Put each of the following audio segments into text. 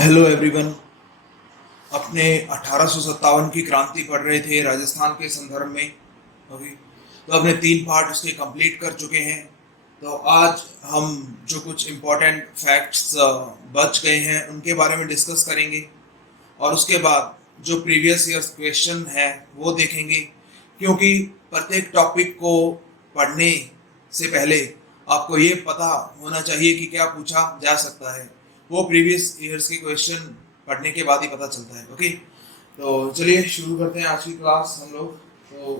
Hello everyone. अपने 1857 की क्रांति पढ़ रहे थे राजस्थान के संदर्भ में। ओके, तो अपने 3 पार्ट उसके कंप्लीट कर चुके हैं। तो आज हम जो कुछ इम्पोर्टेंट फैक्ट्स बच गए हैं उनके बारे में डिस्कस करेंगे, और उसके बाद जो प्रीवियस ईयर्स क्वेश्चन है वो देखेंगे, क्योंकि प्रत्येक टॉपिक को पढ़ने से पहले आपको ये पता होना चाहिए कि क्या पूछा जा सकता है। वो प्रीवियस ईयर्स के क्वेश्चन पढ़ने के बाद ही पता चलता है। ओके, तो चलिए शुरू करते हैं आज की क्लास हम लोग। तो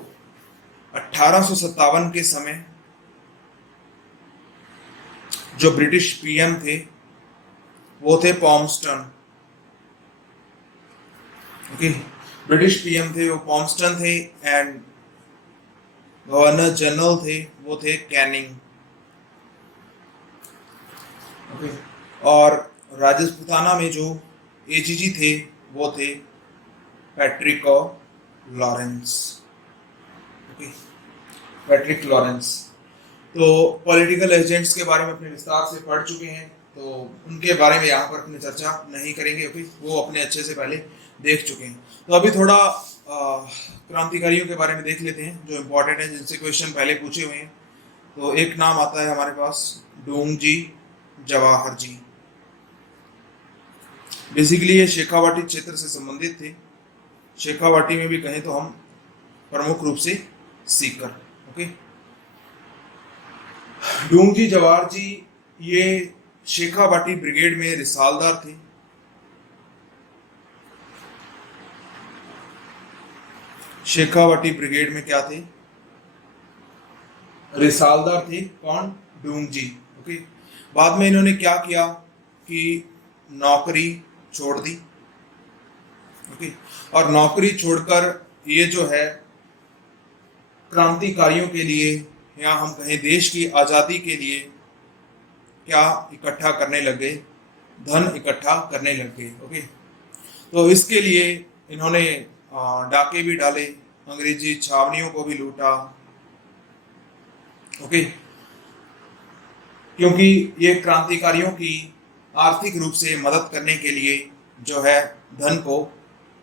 1857 के समय जो ब्रिटिश पीएम थे वो थे पॉम्स्टन। ओके, ब्रिटिश पीएम थे वो पॉम्स्टन थे, एंड गवर्नर जनरल थे वो थे कैनिंग। ओके, और राजपूताना में जो एजीजी थे वो थे Patrick Lawrence. Okay, Patrick Lawrence. तो पॉलिटिकल एजेंट्स के बारे में अपने विस्तार से पढ़ चुके हैं, तो उनके बारे में यहाँ पर अपनी चर्चा नहीं करेंगे। ओके, वो अपने अच्छे से पहले देख चुके हैं। तो अभी थोड़ा क्रांतिकारियों के बारे में देख लेते हैं जो इम्पोर्टेंट है, जिनसे क्वेश्चन पहले पूछे हुए हैं। तो एक नाम आता है हमारे पास, डोंगजी जवाहर जी। बेसिकली ये शेखावाटी क्षेत्र से संबंधित थे। शेखावाटी में भी कहें तो हम प्रमुख रूप से सीकर। ओके, डोंगजी जवाहर जी ये शेखावाटी ब्रिगेड में रिसालदार थे। शेखावाटी ब्रिगेड में क्या थे? रिसालदार थे। कौन? डोंगजी। ओके, बाद में इन्होंने क्या किया कि नौकरी छोड़ दी। ओके, और नौकरी छोड़कर ये जो है क्रांतिकारियों के लिए, या हम कहें देश की आज़ादी के लिए क्या इकट्ठा करने लग गए? धन इकट्ठा करने लग गए। ओके, तो इसके लिए इन्होंने डाके भी डाले, अंग्रेजी छावनियों को भी लूटा। ओके, क्योंकि ये क्रांतिकारियों की आर्थिक रूप से मदद करने के लिए जो है धन को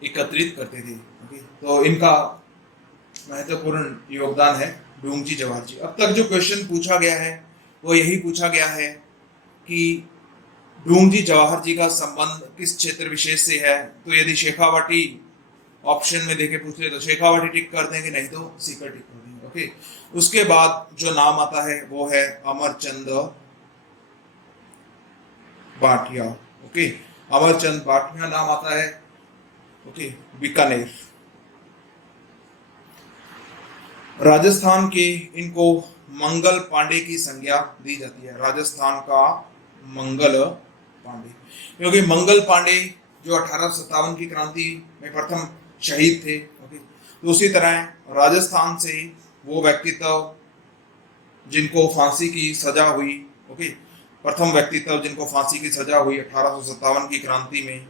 एकत्रित करते थे। ओके, तो इनका महत्वपूर्ण योगदान है डोंगजी जवाहर जी। अब तक जो क्वेश्चन पूछा गया है वो यही पूछा गया है कि डोंगजी जवाहर जी का संबंध किस क्षेत्र विशेष से है। तो यदि शेखावाटी ऑप्शन में देके पूछ ले तो शेखावाटी टिक कर देंगे, नहीं तो सीकर टिक कर देंगे। ओके, उसके बाद जो नाम आता है वो है अमरचंद भाटिया। ओके, अमरचंद भाटिया नाम आता है। ओके, बीकानेर राजस्थान के, इनको मंगल पांडे की संज्ञा दी जाती है। राजस्थान का मंगल पांडे, क्योंकि मंगल पांडे जो 1857 की क्रांति में प्रथम शहीद थे। ओके, तो उसी तरह राजस्थान से वो व्यक्तित्व जिनको फांसी की सजा हुई, ओके, प्रथम व्यक्तित्व जिनको फांसी की सजा हुई 1857 की क्रांति में,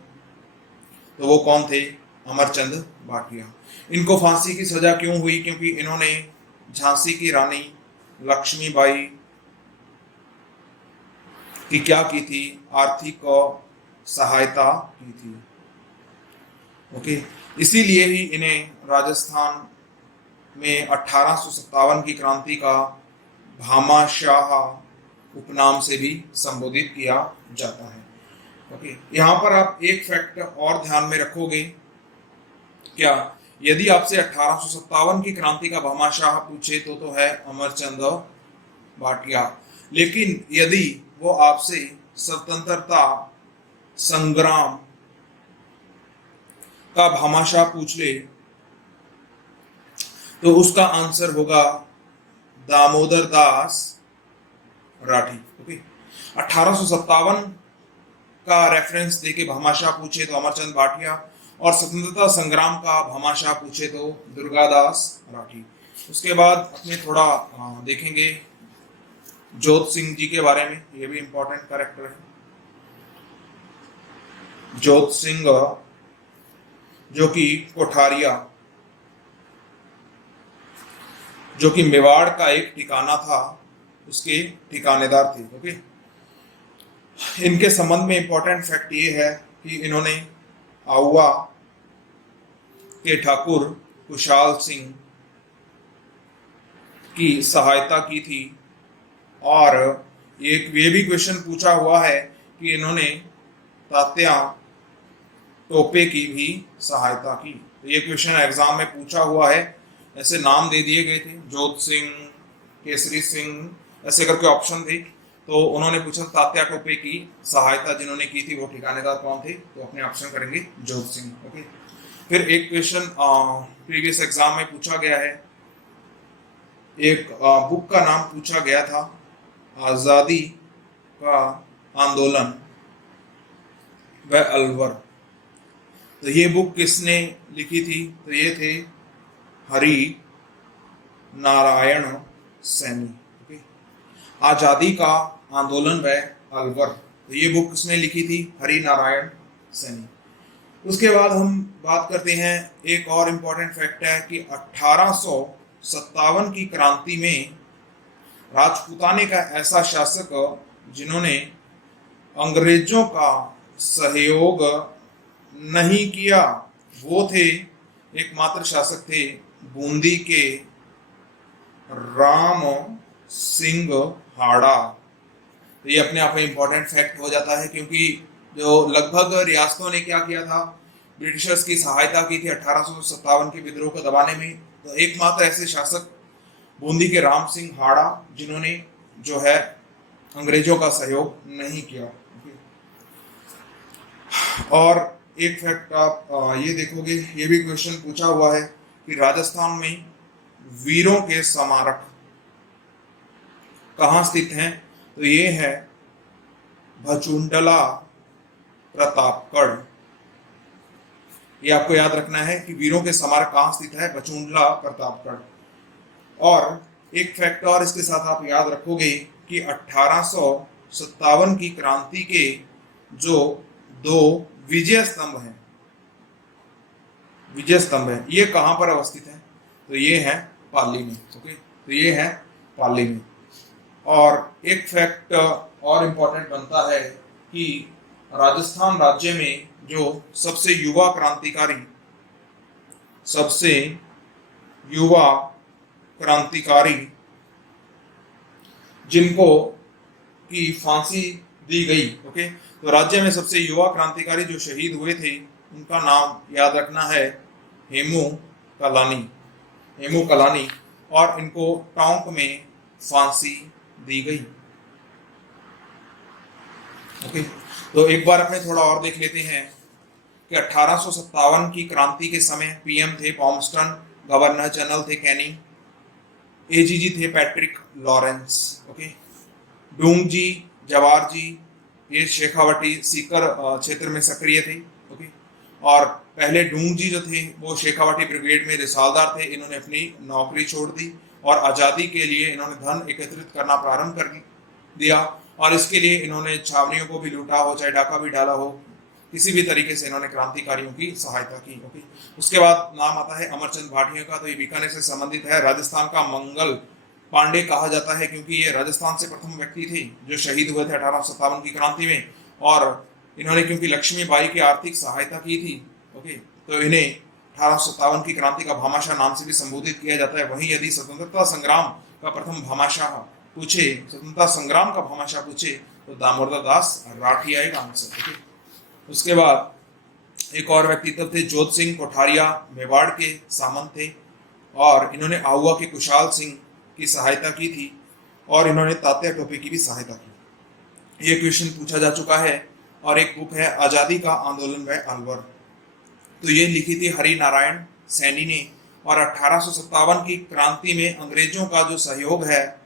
तो वो कौन थे? अमरचंद भाटिया। इनको फांसी की सजा क्यों हुई? क्योंकि इन्होंने झांसी की रानी लक्ष्मीबाई की क्या की थी? आर्थिक सहायता की थी। ओके, इसीलिए ही इन्हें राजस्थान में 1857 की क्रांति का भामाशाह उपनाम से भी संबोधित किया जाता है। ओके, यहाँ पर आप एक फैक्ट और ध्यान में रखोगे क्या? यदि आपसे 1857 की क्रांति का भामाशाह पूछे तो है अमरचंद भाटिया, लेकिन यदि वो आपसे स्वतंत्रता संग्राम का भामाशाह पूछ ले तो उसका आंसर होगा दामोदर दास राठी। ओके, 1857 का रेफरेंस देके भामाशाह पूछे तो अमरचंद भाटिया, और स्वतंत्रता संग्राम का भामाशाह पूछे तो दुर्गादास राठी। उसके बाद अपने थोड़ा देखेंगे जोत सिंह जी के बारे में, ये भी इंपॉर्टेंट कैरेक्टर है। जोत सिंह जो कि कोठारिया, जो कि मेवाड़ का एक ठिकाना था, उसके ठिकानेदार थे। ओके, इनके संबंध में इंपॉर्टेंट फैक्ट ये है कि इन्होंने आहुआ के ठाकुर कुशाल सिंह की सहायता की थी, और एक ये भी क्वेश्चन पूछा हुआ है कि इन्होंने तात्या टोपे की भी सहायता की। तो ये क्वेश्चन एग्जाम में पूछा हुआ है, ऐसे नाम दे दिए गए थे, जोत सिंह, केसरी सिंह, ऐसे करके ऑप्शन थे। तो उन्होंने पूछा तात्या टोपे की सहायता जिन्होंने की थी वो ठिकानेदार कौन थे, तो अपने ऑप्शन करेंगे जोत सिंह। ओके, फिर एक क्वेश्चन प्रीवियस एग्जाम में पूछा गया है, एक बुक का नाम पूछा गया था, आजादी का आंदोलन व अलवर। तो ये बुक किसने लिखी थी, तो ये थे हरि नारायण सैनी। ओके, आजादी का आंदोलन व अलवर, तो ये बुक किसने लिखी थी, हरि नारायण सैनी। उसके बाद हम बात करते हैं, एक और इम्पोर्टेंट फैक्ट है कि 1857 की क्रांति में राजपूताने का ऐसा शासक जिन्होंने अंग्रेजों का सहयोग नहीं किया, वो थे, एकमात्र शासक थे बूंदी के राम सिंह हाड़ा। तो ये अपने आप में इम्पोर्टेंट फैक्ट हो जाता है, क्योंकि जो लगभग रियासतों ने क्या किया था, ब्रिटिशर्स की सहायता की थी 1857 के विद्रोह को दबाने में। तो एकमात्र ऐसे शासक बूंदी के राम सिंह हाड़ा जिन्होंने जो है अंग्रेजों का सहयोग नहीं किया। और एक फैक्ट आप ये देखोगे, ये भी क्वेश्चन पूछा हुआ है कि राजस्थान में वीरों के स्मारक कहाँ स्थित हैं, तो ये है भचुंडला प्रतापगढ़। ये आपको याद रखना है कि वीरों के स्मारक कहाँ स्थित है, भचुंडला प्रतापगढ़। और एक फैक्ट और इसके साथ आप याद रखोगे कि 1857 की क्रांति के जो दो विजय स्तंभ हैं, ये कहां पर अवस्थित है, तो ये है पाली में। ओके, तो ये है पाली में। और एक फैक्ट और इम्पोर्टेंट बनता है कि राजस्थान राज्य में जो सबसे युवा क्रांतिकारी जिनको की फांसी दी गई, ओके, तो राज्य में सबसे युवा क्रांतिकारी जो शहीद हुए थे उनका नाम याद रखना है हेमू कलानी, और इनको टोंक में फांसी दी गई। ओके, तो एक बार अपने थोड़ा और देख लेते हैं कि 1857 की क्रांति के समय पीएम थे पॉम्स्टन, गवर्नर जनरल थे कैनिंग, एजीजी थे Patrick Lawrence. Okay, Dungji, Jawahar ji, ये शेखावटी सीकर क्षेत्र में सक्रिय थे। ओके, और पहले डूंगजी जो थे वो शेखावटी ब्रिगेड में रिसालदार थे, इन्होंने अपनी नौकरी छोड़ दी और आज़ादी के लिए इन्होंने धन एकत्रित करना प्रारंभ कर दिया, और इसके लिए इन्होंने छावनियों को भी लूटा हो, चाहे डाका भी डाला हो, किसी भी तरीके से इन्होंने क्रांतिकारियों की सहायता की। ओके, उसके बाद नाम आता है अमरचंद भाटिया का, तो ये बीकानेर से संबंधित है। राजस्थान का मंगल पांडे कहा जाता है क्योंकि ये राजस्थान से प्रथम व्यक्ति थे जो शहीद हुए थे 1857 की क्रांति में, और इन्होंने क्योंकि लक्ष्मीबाई की आर्थिक सहायता की थी, ओके, तो इन्हें 1857 की क्रांति का भामाशाह नाम से भी संबोधित किया जाता है। वहीं यदि स्वतंत्रता संग्राम का प्रथम भामाशाह पूछे, स्वतंत्रता संग्राम का भामाशाह पूछे, तो दामोदर दास राठी आएगा आंसर। ओके, उसके बाद एक और व्यक्तित्व थे जोत सिंह कोठारिया, मेवाड़ के सामंत थे, और इन्होंने आहुआ के कुशाल सिंह की सहायता की थी, और इन्होंने तात्या टोपे की भी सहायता की। ये क्वेश्चन पूछा जा चुका है। और एक बुक है आजादी का आंदोलन व अलवर, तो ये लिखी थी हरि नारायण सैनी ने, और 1857 की क्रांति में अंग्रेजों का जो सहयोग है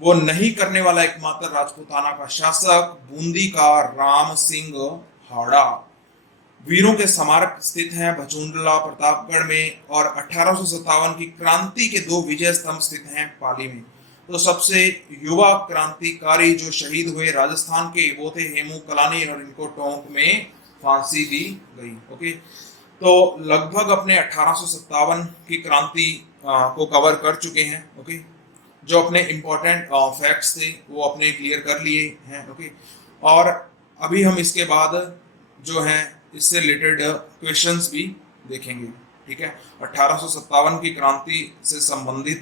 वो नहीं करने वाला एकमात्र राजपूताना का शासक बूंदी का राम सिंह हाड़ा। वीरों के स्मारक स्थित हैं भचुंडला प्रतापगढ़ में, और 1857 की क्रांति के दो विजय स्तंभ स्थित हैं पाली में। तो सबसे युवा क्रांतिकारी जो शहीद हुए राजस्थान के वो थे हेमू कलानी, और इनको टोंक में फांसी दी गई। ओके, तो लगभग अपने 1857 की क्रांति को कवर कर चुके हैं। ओके, जो अपने इम्पोर्टेंट फैक्ट्स थे वो अपने क्लियर कर लिए हैं। ओके, और अभी हम इसके बाद जो हैं इससे रिलेटेड क्वेश्चंस भी देखेंगे। ठीक है, 1857 की क्रांति से संबंधित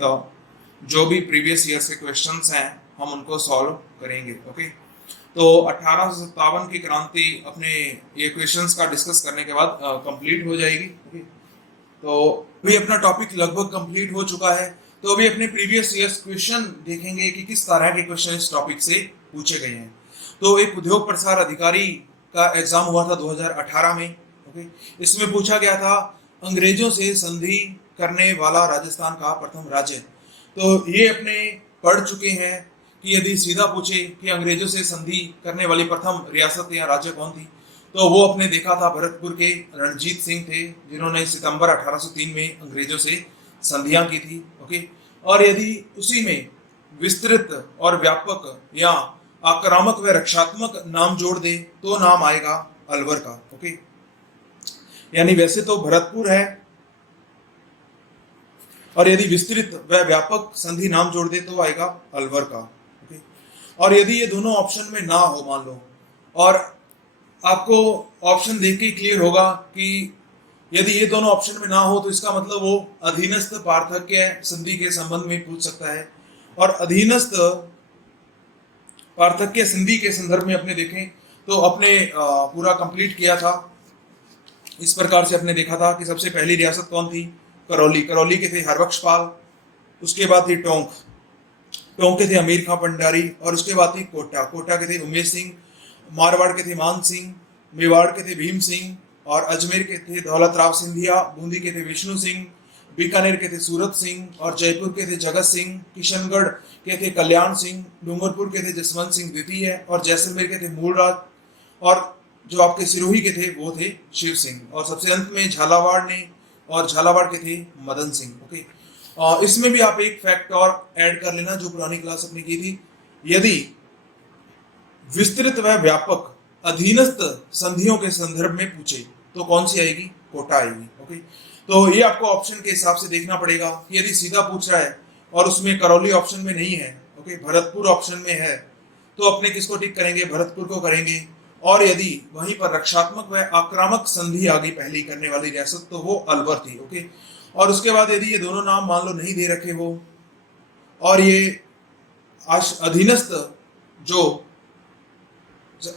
जो भी प्रीवियस ईयर के क्वेश्चंस हैं हम उनको सॉल्व करेंगे। ओके, तो 1857 की क्रांति अपने ये क्वेश्चंस का डिस्कस करने के बाद कंप्लीट हो जाएगी। ओके, तो अभी अपना टॉपिक लगभग कंप्लीट हो चुका है। तो अभी अपने प्रीवियस ईयर्स क्वेश्चन देखेंगे कि किस तरह के क्वेश्चन इस टॉपिक से पूछे गए हैं। तो एक उद्योग प्रसार अधिकारी का एग्जाम हुआ था 2018 में। ओके, इसमें पूछा गया था अंग्रेजों से संधि करने वाला राजस्थान का प्रथम राज्य। तो ये अपने पढ़ चुके हैं कि यदि सीधा पूछे कि अंग्रेजों से संधि करने वाली प्रथम रियासत या राज्य कौन थी, तो वो अपने देखा था भरतपुर के रणजीत सिंह थे, जिन्होंने सितंबर 1803 में अंग्रेजों से संधियां की थी। ओके, और यदि उसी में विस्तृत और व्यापक या आक्रामक व रक्षात्मक नाम जोड़ दे तो नाम आएगा अलवर का। ओके, यानी वैसे तो भरतपुर है, और यदि विस्तृत व व्यापक संधि नाम जोड़ दे तो आएगा अलवर का। ओके, और यदि ये दोनों ऑप्शन में ना हो मान लो, और आपको ऑप्शन देख के क्लियर होगा कि यदि ये दोनों ऑप्शन में ना हो तो इसका मतलब वो अधीनस्थ पार्थक्य संधि के संबंध में पूछ सकता है। और अधीनस्थ पार्थक्य संधि के संदर्भ में अपने देखें तो अपने पूरा कंप्लीट किया था। इस प्रकार से अपने देखा था कि सबसे पहली रियासत कौन थी, करौली। करौली के थे हरबख्शपाल, उसके बाद थी टोंक, टोंक के थे अमीर खां भंडारी, और उसके बाद थी कोटा, कोटा के थे उमेश सिंह, मारवाड़ के थे मान सिंह, मेवाड़ के थे भीम सिंह, और अजमेर के थे दौलत राव सिंधिया, बूंदी के थे विष्णु सिंह, बीकानेर के थे सूरत सिंह, और जयपुर के थे जगत सिंह, किशनगढ़ के थे कल्याण सिंह, डूंगरपुर के थे जसवंत सिंह द्वितीय, और जैसलमेर के थे मूलराज, और जो आपके सिरोही के थे वो थे शिव सिंह, और सबसे अंत में झालावाड़ ने, और झालावाड़ के थे मदन सिंह। ओके, इसमें भी आप एक फैक्ट और ऐड कर लेना जो पुरानी क्लास अपनी की थी, यदि विस्तृत व व्यापक अधीनस्थ संधियों के संदर्भ में पूछे तो कौन सी आएगी, कोटा आएगी। ओके, तो ये आपको ऑप्शन के हिसाब से देखना पड़ेगा कि यदि सीधा पूछ रहा है और उसमें करौली ऑप्शन में नहीं है, ओके, भरतपुर ऑप्शन में है, तो अपने किसको टिक करेंगे, भरतपुर को करेंगे। और यदि वहीं पर रक्षात्मक व आक्रामक संधि आ गई पहली करने वाली रियासत तो वो अलवर थी। ओके, और उसके बाद यदि ये दोनों नाम मान लो नहीं दे रखे हो और ये अधीनस्थ जो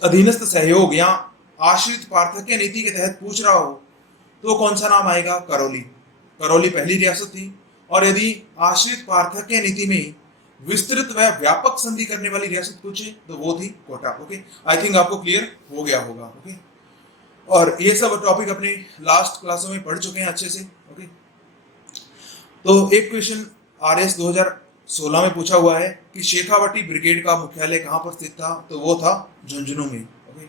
अधीनस्थ सहयोग या आश्रित पार्थक्य नीति के तहत पूछ रहा हो तो कौन सा नाम आएगा, करौली। करौली पहली रियासत थी, और यदि आश्रित पार्थक्य नीति में विस्तृत व व्यापक संधि करने वाली रियासत पूछे तो वो थी कोटा। ओके, आई थिंक आपको क्लियर हो गया होगा। ओके, और ये सब टॉपिक अपने लास्ट क्लासों में पढ़ चुके हैं अच्छे से। ओके, तो एक क्वेश्चन आरएस 2016 में पूछा हुआ है कि शेखावटी ब्रिगेड का मुख्यालय कहां पर स्थित था, तो वो था झुंझुनू में। ओके,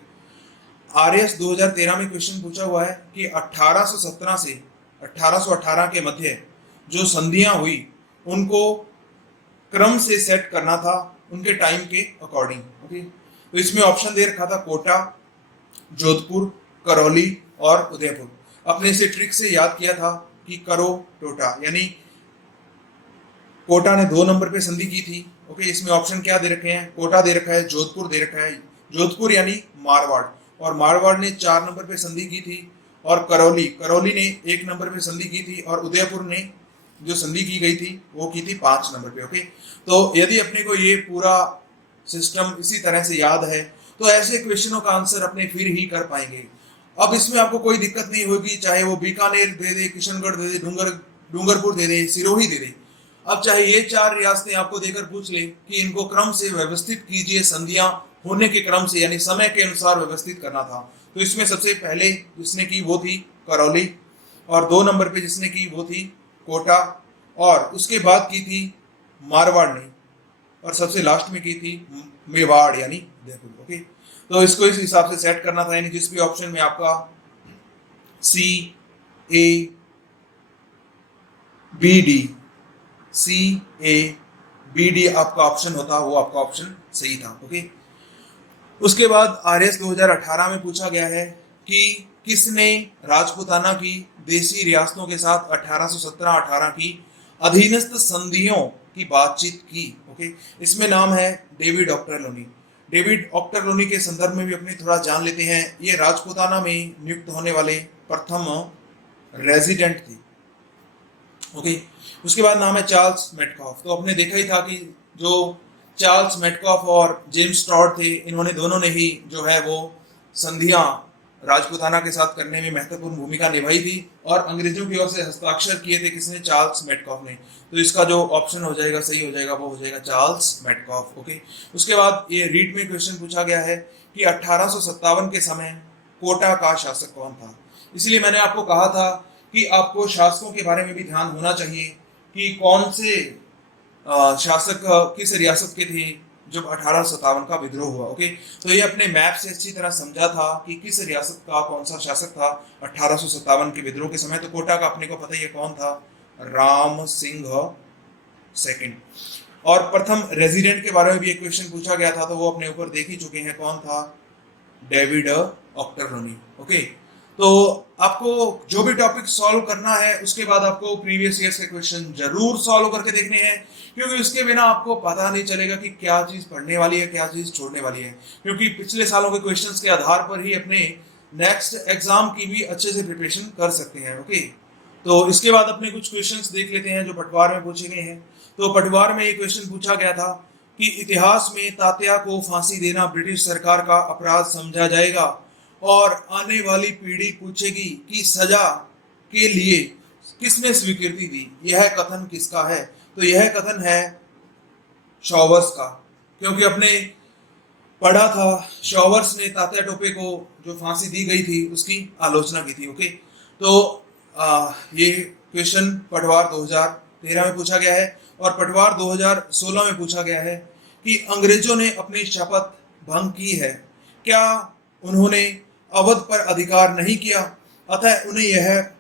आरएस 2013 में क्वेश्चन पूछा हुआ है कि 1817 से 1818 के मध्य जो संधियां हुई उनको क्रम से सेट करना था उनके टाइम के अकॉर्डिंग। ओके, तो इसमें ऑप्शन दे रखा था कोटा, जोधपुर, करौली और उदयपुर। अपने इसे ट्रिक से याद किया था कि करो टोटा, यानी कोटा ने 2 नंबर पे संधि की थी। ओके, इसमें ऑप्शन क्या दे रखे हैं, कोटा दे रखा है, जोधपुर दे रखा है, जोधपुर यानी मारवाड़, और मारवाड़ ने 4 नंबर पे संधि की थी, और करौली, करौली ने 1 नंबर पे संधि की थी, और उदयपुर ने जो संधि की गई थी वो की थी 5 नंबर पे। ओके, तो यदि अपने को ये पूरा सिस्टम इसी तरह से याद है तो ऐसे क्वेश्चनों का आंसर अपने फिर ही कर पाएंगे। अब इसमें आपको कोई दिक्कत नहीं होगी, चाहे वो बीकानेर दे दे, किशनगढ़ दे दे, डूंगरपुर दे दे, सिरोही दे दे। अब चाहे ये 4 रियासतें आपको देकर पूछ ले कि इनको क्रम से व्यवस्थित कीजिए, संधियां होने के क्रम से यानी समय के अनुसार व्यवस्थित करना था, तो इसमें सबसे पहले जिसने की वो थी करौली, और 2 नंबर पे जिसने की वो थी कोटा, और उसके बाद की थी मारवाड़ ने, और सबसे लास्ट में की थी मेवाड़ यानी उदयपुर। ओके, तो इसको इस हिसाब से सेट करना था, यानी जिस भी ऑप्शन में आपका C A B D, C A B D आपका ऑप्शन होता वो आपका ऑप्शन सही था। ओके, उसके बाद आरएस 2018 में पूछा गया है कि किसने राजपूताना की देसी रियासतों के साथ 1817-18 की अधीनस्थ संधियों की बातचीत की। ओके, इसमें नाम है डेविड ऑक्टरलोनी। डेविड ऑक्टरलोनी के संदर्भ में भी अपने थोड़ा जान लेते हैं। ये राजपूताना में नियुक्त होने वाले प्रथम रेजिडेंट थे। ओके, उसके बाद नाम है चार्ल्स मेटकॉफ। तो आपने देखा ही था कि जो चार्ल्स मेटकॉफ और जेम्स टॉड थे, इन्होंने दोनों ने ही जो है वो संधियां राजपूताना के साथ करने में महत्वपूर्ण भूमिका निभाई थी और अंग्रेजों की ओर से हस्ताक्षर किए थे किसने? चार्ल्स मेटकॉफ ने। तो इसका जो ऑप्शन हो जाएगा, सही हो जाएगा, वो हो जाएगा चार्ल्स मेटकॉफ। ओके, उसके बाद ये रीट में क्वेश्चन पूछा गया है कि 1857 के समय कोटा का शासक कौन था। इसलिए मैंने आपको कहा था कि आपको शासकों के बारे में भी ध्यान होना चाहिए कि कौन से शासक किस रियासत के थे जब 1857 का विद्रोह हुआ। ओके, तो ये अपने मैप से अच्छी तरह समझा था कि किस रियासत का कौन सा शासक था 1857 के विद्रोह के समय। तो कोटा का अपने को पता ही है कौन था? राम सिंह सेकंड। और प्रथम रेजिडेंट के बारे में भी एक क्वेश्चन पूछा गया था, तो वो अपने ऊपर देख ही चुके हैं, कौन था? David Ochterlony. ओके, तो आपको जो भी टॉपिक सॉल्व करना है उसके बाद आपको प्रीवियस ईयर्स के क्वेश्चन जरूर सॉल्व करके देखने हैं, क्योंकि उसके बिना आपको पता नहीं चलेगा कि क्या चीज पढ़ने वाली है, क्या चीज छोड़ने वाली है। क्योंकि पिछले सालों के क्वेश्चंस के आधार पर ही अपने नेक्स्ट एग्जाम की भी अच्छे से प्रिपरेशन कर सकते हैं। ओके, तो इसके बाद अपने कुछ क्वेश्चंस देख लेते हैं जो पटवार में पूछे गए हैं। तो पटवार में एक क्वेश्चन पूछा गया था कि इतिहास में तात्या को फांसी देना ब्रिटिश सरकार का अपराध समझा जाएगा और आने वाली पीढ़ी पूछेगी कि सजा के लिए किसने स्वीकृति दी। यह कथन किसका है? तो यह कथन है शॉवर्स का, क्योंकि अपने पढ़ा था शॉवर्स ने तात्या टोपे को जो फांसी दी गई थी उसकी आलोचना की थी। ओके, तो ये क्वेश्चन पटवार 2013 में पूछा गया है और पटवार 2016 में पूछा गया है कि अंग्रेजों ने अपनी शपथ भंग की है, क्या उन्होंने अवध पर अधिकार नहीं किया, अतः उन्हें यह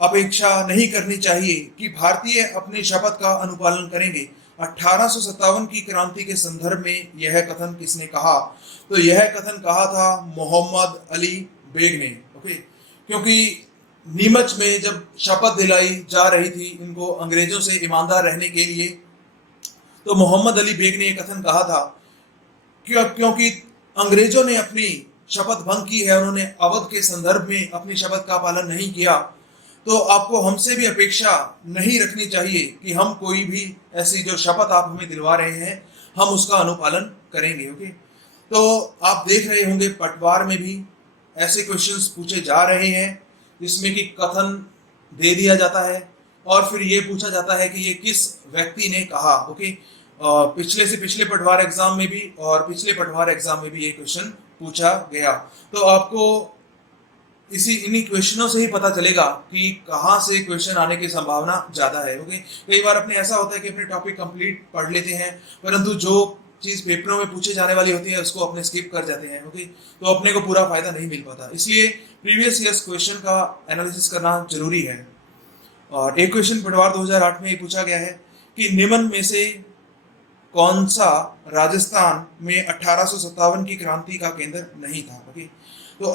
अपेक्षा नहीं करनी चाहिए कि भारतीय अपनी शपथ का अनुपालन करेंगे। 1857 की क्रांति के संदर्भ में यह कथन किसने कहा? तो यह कथन कहा था मोहम्मद अली बेग ने। ओके, क्योंकि नीमच में जब शपथ दिलाई जा रही थी इनको अंग्रेजों से ईमानदार रहने के लिए, तो मोहम्मद अली बेग ने यह कथन कहा था क्योंकि अंग्रेजों ने अपनी शपथ भंग की है, उन्होंने अवध के संदर्भ में अपनी शपथ का पालन नहीं किया, तो आपको हमसे भी अपेक्षा नहीं रखनी चाहिए कि हम कोई भी ऐसी जो शपथ आप हमें दिलवा रहे हैं हम उसका अनुपालन करेंगे। ओके, तो आप देख रहे होंगे पटवार में भी ऐसे क्वेश्चंस पूछे जा रहे हैं जिसमें कि कथन दे दिया जाता है और फिर ये पूछा जाता है कि ये किस व्यक्ति ने कहा। ओके, पिछले से पिछले पटवार एग्जाम में भी और पिछले पटवार एग्जाम में भी ये क्वेश्चन पूछा गया। तो आपको इन्हीं क्वेश्चनों से ही पता चलेगा कि कहाँ से क्वेश्चन आने की संभावना ज्यादा है। ओके, कई बार अपने ऐसा होता है कि अपने टॉपिक कंप्लीट पढ़ लेते हैं परंतु जो चीज पेपरों में पूछे जाने वाली होती है उसको अपने स्किप कर जाते हैं। ओके, तो अपने को पूरा फायदा नहीं मिल पाता, इसलिए प्रीवियस ईयर्स क्वेश्चन का एनालिसिस करना जरूरी है। और एक क्वेश्चन पटवार 2008 में पूछा गया है कि निम्न में से कौन सा राजस्थान में 1857 की क्रांति का केंद्र नहीं था। ओके, तो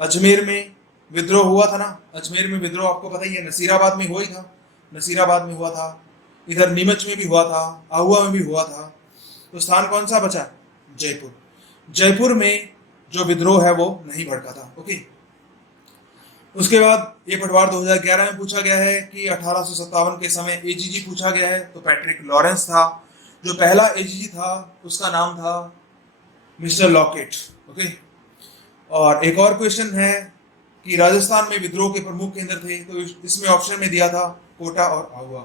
अजमेर में विद्रोह हुआ था ना, अजमेर में विद्रोह आपको पता ही है, नसीराबाद में हुआ ही था, नसीराबाद में हुआ था, इधर नीमच में भी हुआ था, आहुआ में भी हुआ था। तो स्थान कौन सा बचा? जयपुर। जयपुर में जो विद्रोह है वो नहीं भड़का था। ओके, उसके बाद ये पटवार 2011 में पूछा गया है कि 1857 के समय एजीजी पूछा गया है, तो पैट्रिक लॉरेंस था। जो पहला एजीजी था उसका नाम था मिस्टर लॉकेट। ओके, और एक और क्वेश्चन है कि राजस्थान में विद्रोह के प्रमुख केंद्र थे, तो इसमें ऑप्शन में दिया था कोटा और आहुआ,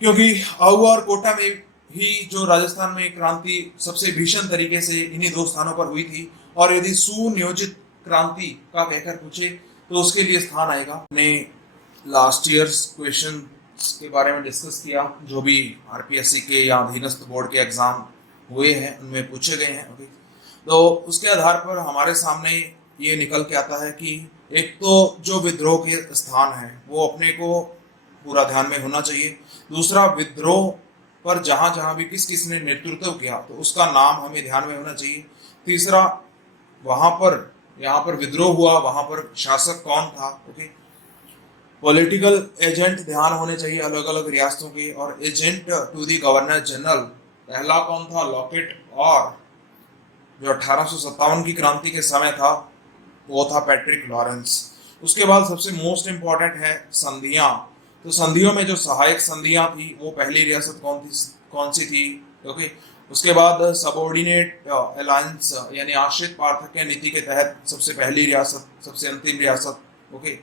क्योंकि आहुआ और कोटा में ही जो राजस्थान में क्रांति सबसे भीषण तरीके से इन्हीं दो स्थानों पर हुई थी। और यदि सुनियोजित क्रांति का कहकर पूछे तो उसके लिए स्थान आएगा। हमने लास्ट ईयर्स क्वेश्चन के बारे में डिस्कस किया, जो भी आरपीएससी के या अधीनस्थ बोर्ड के एग्जाम हुए हैं उनमें पूछे गए हैं। ओके, तो उसके आधार पर हमारे सामने ये निकल के आता है कि एक तो जो विद्रोह के स्थान है वो अपने को पूरा ध्यान में होना चाहिए, दूसरा विद्रोह पर जहां जहां भी किस किस ने नेतृत्व किया तो उसका नाम हमें ध्यान में होना चाहिए, तीसरा वहां पर यहाँ पर विद्रोह हुआ वहां पर शासक कौन था। ओके, पॉलिटिकल एजेंट ध्यान होने चाहिए अलग अलग रियासतों के, और agent to the governor general पहला कौन था? लॉकेट। और जो 1857 की क्रांति के समय था वो था पैट्रिक लॉरेंस। उसके बाद सबसे मोस्ट इम्पॉर्टेंट है संधियां। तो संधियों में जो सहायक संधियां थी वो पहली रियासत कौन सी थी? ओके। उसके बाद सबऑर्डिनेट अलायंस यानी आश्रित पार्थक्य नीति के तहत सबसे पहली रियासत, सबसे अंतिम रियासत। ओके।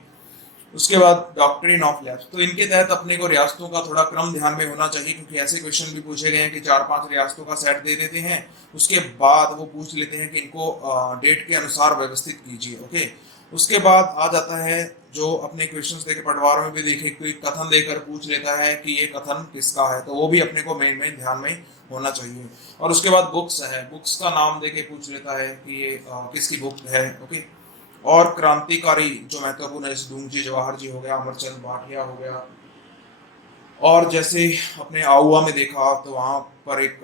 उसके बाद डॉक्ट्रिन ऑफ लैप्स। तो इनके तहत अपने को रियासतों का थोड़ा क्रम ध्यान में होना चाहिए, क्योंकि ऐसे क्वेश्चन भी पूछे गए हैं कि 4-5 रियासतों का सेट दे देते हैं, उसके बाद वो पूछ लेते हैं कि इनको डेट के अनुसार व्यवस्थित कीजिए। ओके। उसके बाद आ जाता है जो अपने क्वेश्चंस देके पटवार में भी देखे, कोई कथन देकर पूछ लेता है कि ये कथन किसका है, तो वो भी अपने को मेन ध्यान में होना चाहिए। और उसके बाद बुक्स है, बुक्स का नाम देके पूछ लेता है कि ये किसकी बुक है। ओके। और क्रांतिकारी जो महत्वपूर्ण है, जैसे डूंगजी जवाहर जी हो गया, अमरचंद भाटिया हो गया, और जैसे अपने आउआ में देखा तो वहां पर एक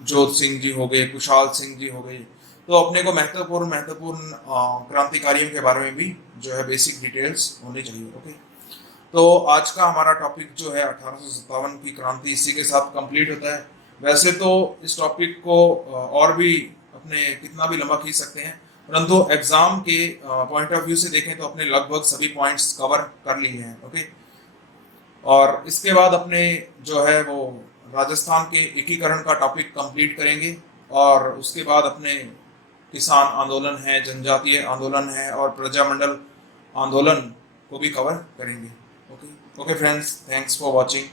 जोत सिंह जी हो गए, कुशाल सिंह जी हो गए। तो अपने को महत्वपूर्ण महत्वपूर्ण क्रांतिकारियों के बारे में भी जो है बेसिक डिटेल्स होनी चाहिए। ओके। तो आज का हमारा टॉपिक जो है 1857 की क्रांति, इसी के साथ कंप्लीट होता है। वैसे तो इस टॉपिक को और भी अपने कितना भी लंबा खींच सकते हैं, परंतु एग्जाम के पॉइंट ऑफ व्यू से देखें तो अपने लगभग सभी पॉइंट्स कवर कर लिए हैं। ओके। और इसके बाद अपने जो है वो राजस्थान के एकीकरण का टॉपिक कंप्लीट करेंगे, और उसके बाद अपने किसान आंदोलन है, जनजातीय आंदोलन है, और प्रजामंडल आंदोलन को भी कवर करेंगे। Okay. Okay friends, thanks for watching.